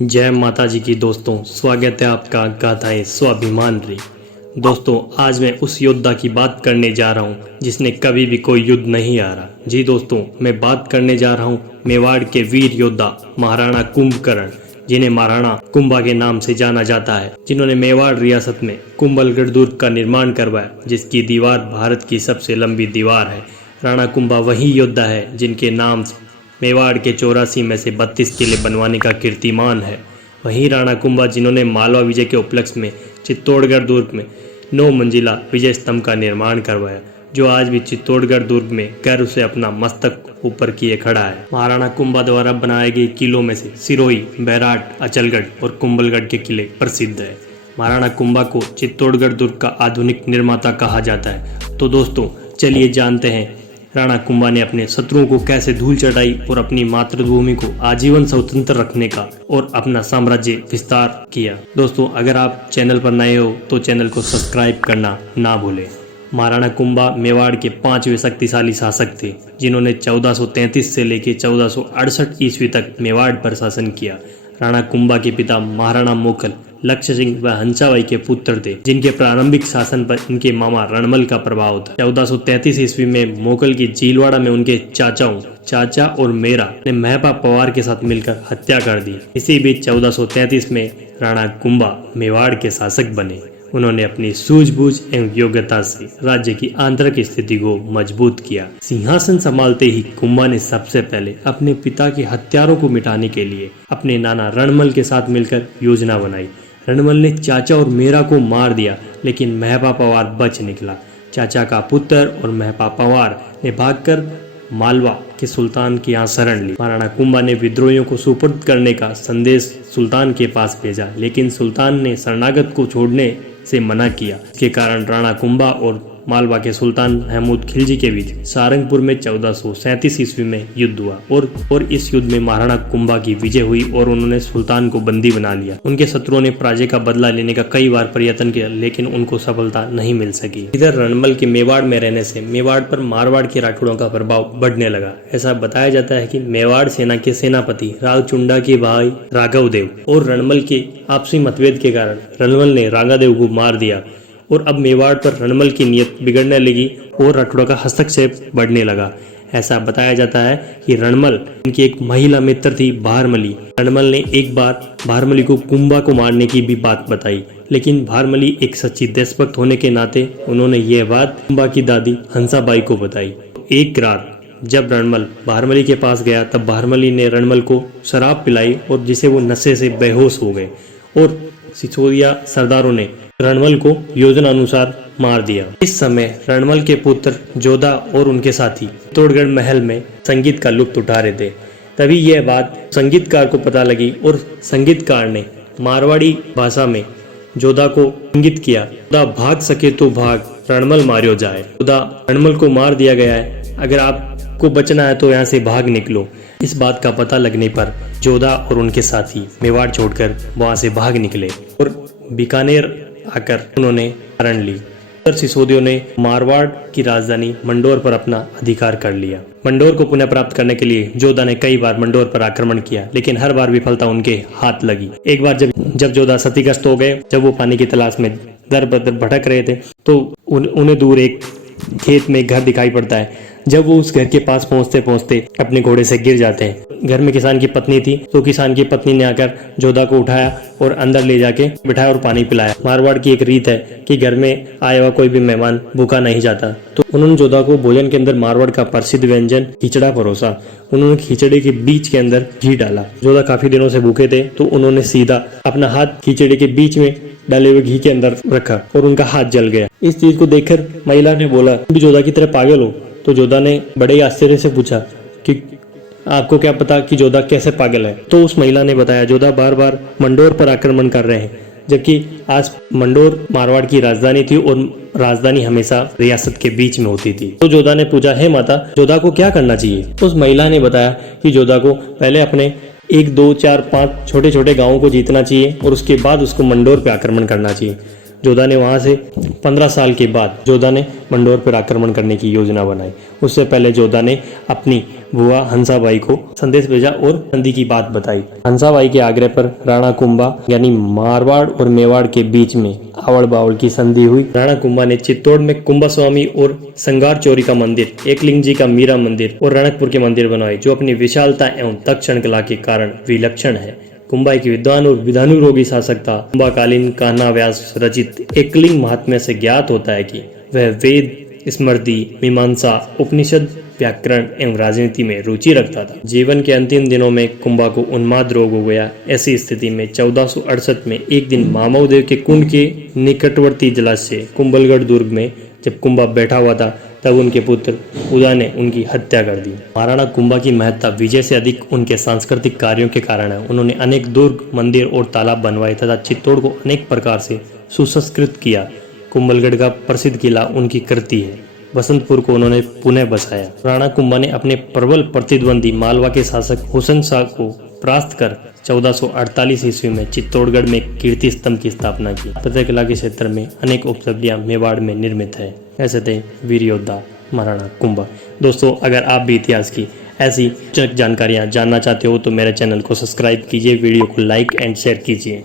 जय माता जी की दोस्तों, स्वागत है आपका गाथाएं स्वाभिमान री। दोस्तों, आज मैं उस योद्धा की बात करने जा रहा हूँ जिसने कभी भी कोई युद्ध नहीं हारा। जी दोस्तों, मैं बात करने जा रहा हूँ मेवाड़ के वीर योद्धा महाराणा कुंभकर्ण, जिन्हें महाराणा कुंभा के नाम से जाना जाता है, जिन्होंने मेवाड़ रियासत में कुंभलगढ़ दुर्ग का निर्माण करवाया, जिसकी दीवार भारत की सबसे लंबी दीवार है। राणा कुंभा वही योद्धा है जिनके नाम मेवाड़ के 84 में से 32 किले बनवाने का कीर्तिमान है। वहीं राणा कुंभा जिन्होंने मालवा विजय के उपलक्ष्य में चित्तौड़गढ़ दुर्ग में 9 मंजिला विजय स्तंभ का निर्माण करवाया, जो आज भी चित्तौड़गढ़ दुर्ग में गर्व से अपना मस्तक ऊपर किए खड़ा है। महाराणा कुंभा द्वारा बनाए गए किलों में से सिरोही, बैराट, अचलगढ़ और कुंभलगढ़ के किले प्रसिद्ध है। महाराणा कुंभा को चित्तौड़गढ़ दुर्ग का आधुनिक निर्माता कहा जाता है। तो दोस्तों, चलिए जानते हैं राणा कुंभा ने अपने शत्रुओं को कैसे धूल चटाई और अपनी मातृभूमि को आजीवन स्वतंत्र रखने का और अपना साम्राज्य विस्तार किया। दोस्तों, अगर आप चैनल पर नए हो तो चैनल को सब्सक्राइब करना ना भूलें। महाराणा कुंभा मेवाड़ के 5वें शक्तिशाली शासक थे, जिन्होंने 1433 से लेकर 1468 ईस्वी तक मेवाड़ पर शासन किया। राणा कुंभा के पिता महाराणा मोकल लक्ष्य सिंह व हंसाबाई के पुत्र थे, जिनके प्रारंभिक शासन पर इनके मामा रणमल का प्रभाव था। 1433 ईस्वी में मोकल की जीलवाड़ा में उनके चाचा और मेरा ने महपा पवार के साथ मिलकर हत्या कर दी। इसी बीच 1433 में राणा कुंभा मेवाड़ के शासक बने। उन्होंने अपनी सूझबूझ एवं योग्यता से राज्य की आंतरिक स्थिति को मजबूत किया। सिंहासन संभालते ही कुंभा ने सबसे पहले अपने पिता के हत्यारों को मिटाने के लिए अपने नाना रणमल के साथ मिलकर योजना बनाई। रणमल ने चाचा और मेरा को मार दिया, लेकिन महपा पवार बच निकला। चाचा का पुत्र और महपा पवार ने भागकर मालवा के सुल्तान के यहाँ शरण ली। महाराणा कुंभा ने विद्रोहियों को सुपुर्द करने का संदेश सुल्तान के पास भेजा, लेकिन सुल्तान ने शरणागत को छोड़ने से मना किया। इसके कारण राणा कुंभा और मालवा के सुल्तान महमूद खिलजी के बीच सारंगपुर में 1437 ईस्वी में युद्ध हुआ और इस युद्ध में महाराणा कुंभा की विजय हुई और उन्होंने सुल्तान को बंदी बना लिया। उनके शत्रुओं ने पराजय का बदला लेने का कई बार प्रयत्न किया, लेकिन उनको सफलता नहीं मिल सकी। इधर रणमल के मेवाड़ में रहने से मेवाड़ पर मारवाड़ के राठौड़ों का प्रभाव बढ़ने लगा। ऐसा बताया जाता है कि मेवाड़ सेना के सेनापति रावचुंडा के भाई राघव देव और रणमल के आपसी मतभेद के कारण रणमल ने राघादेव को मार दिया और अब मेवाड़ पर रणमल की नीयत बिगड़ने लगी और राठौड़ों का हस्तक्षेप बढ़ने लगा। ऐसा बताया जाता है कि रणमल इनकी एक महिला मित्र थी, भारमली। रणमल ने एक बार भारमली को कुंभा को मारने की भी बात बताई, लेकिन भारमली एक सच्ची देशभक्त होने के नाते उन्होंने यह बात कुंभा की दादी हंसाबाई को बताई। एक रात जब रणमल भारमली के पास गया, तब भारमली ने रणमल को शराब पिलाई और जिसे वो नशे से बेहोश हो गए और सिसोदिया सरदारों ने रणमल को योजना अनुसार मार दिया। इस समय रणमल के पुत्र जोधा और उनके साथी चित्तौड़गढ़ महल में संगीत का लुत्फ उठा रहे थे। तभी यह बात संगीतकार को पता लगी और संगीतकार ने मारवाड़ी भाषा में जोधा को इंगित किया, जोधा भाग सके तो भाग, रणमल मारियो जाए। जोधा, रणमल को मार दिया गया है, अगर आपको बचना है तो यहाँ से भाग निकलो। इस बात का पता लगने पर जोधा और उनके साथी मेवाड़ छोड़कर वहां से भाग निकले और बीकानेर आकर उन्होंने शरण ली। सिसोदियों ने मारवाड़ की राजधानी मंडोर पर अपना अधिकार कर लिया। मंडोर को पुनः प्राप्त करने के लिए जोधा ने कई बार मंडोर पर आक्रमण किया, लेकिन हर बार विफलता उनके हाथ लगी। एक बार जब जोधा क्षतिग्रस्त हो गए, जब वो पानी की तलाश में दर बदर भटक रहे थे, तो उन्हें दूर एक खेत में घर दिखाई पड़ता है। जब वो उस घर के पास पहुंचते पहुंचते अपने घोड़े से गिर जाते हैं। घर में किसान की पत्नी थी, तो किसान की पत्नी ने आकर जोधा को उठाया और अंदर ले जाके बिठाया और पानी पिलाया। मारवाड़ की एक रीत है कि घर में आया हुआ कोई भी मेहमान भूखा नहीं जाता, तो उन्होंने जोधा को भोजन के अंदर मारवाड़ का प्रसिद्ध व्यंजन खिचड़ा परोसा। उन्होंने खिचड़े के बीच के अंदर घी डाला। जोधा काफी दिनों से भूखे थे, तो उन्होंने सीधा अपना हाथ खिचड़े के बीच में डाले हुए घी के अंदर रखा और उनका हाथ जल गया। इस चीज को देखकर महिला ने बोला, तुम भी जोधा की तरह पागल हो? तो जोधा ने बड़े ही आश्चर्य से पूछा कि आपको क्या पता कि जोधा कैसे पागल है? तो उस महिला ने बताया, जोधा बार बार मंडोर पर आक्रमण कर रहे हैं, जबकि आज मंडोर मारवाड़ की राजधानी थी और राजधानी हमेशा रियासत के बीच में होती थी। तो जोधा ने पूछा, हे माता, जोधा को क्या करना चाहिए? उस महिला ने बताया कि जोधा को पहले अपने 1, 2, 4, 5 छोटे छोटे गाँवों को जीतना चाहिए और उसके बाद उसको मंडोर पे आक्रमण करना चाहिए। जोधा ने वहां से 15 साल के बाद जोधा ने मंडोर पर आक्रमण करने की योजना बनाई। उससे पहले जोधा ने अपनी बुआ हंसाबाई को संदेश भेजा और संधि की बात बताई। हंसाबाई के आग्रह पर राणा कुंभा यानी मारवाड़ और मेवाड़ के बीच में आवड़ बावड़ की संधि हुई। राणा कुंभा ने चित्तौड़ में कुंभा स्वामी और संगार चौरी का मंदिर, एकलिंग जी का मीरा मंदिर और रणकपुर के मंदिर बनवाए, जो अपनी विशालता एवं तक्षण कला के कारण विलक्षण है। कुंभा एक विद्वान और विधानुरोगी शासक था। कुंभाकालीन कान्हा व्यास रचित एकलिंग महात्म्य से ज्ञात होता है कि वह वेद, स्मृति, मीमांसा, उपनिषद, व्याकरण एवं राजनीति में रुचि रखता था। जीवन के अंतिम दिनों में कुंभा को उन्माद रोग हो गया। ऐसी स्थिति में 1468 में एक दिन महामऊदेव के कुंड के निकटवर्ती जलाशय कुंभलगढ़ दुर्ग में जब कुंभा बैठा हुआ था, तब उनके पुत्र उदा ने उनकी हत्या कर दी। महाराणा कुंभा की महत्ता विजय से अधिक उनके सांस्कृतिक कार्यों के कारण है। उन्होंने अनेक दुर्ग, मंदिर और तालाब बनवाए तथा चित्तौड़ को अनेक प्रकार से सुसंस्कृत किया। कुंभलगढ़ का प्रसिद्ध किला उनकी कृति है। बसंतपुर को उन्होंने पुनः बसाया। राणा कुंभा ने अपने प्रबल प्रतिद्वंदी मालवा के शासक हुसैन शाह को परास्त कर 1448 ईस्वी में चित्तौड़गढ़ में कीर्ति स्तंभ की स्थापना की। फतेह किला के क्षेत्र में अनेक उपलब्धियां मेवाड़ में निर्मित है। ऐसे थे वीर योद्धा महाराणा कुंभा। दोस्तों, अगर आप भी इतिहास की ऐसी जानकारियां जानना चाहते हो तो मेरे चैनल को सब्सक्राइब कीजिए, वीडियो को लाइक एंड शेयर कीजिए।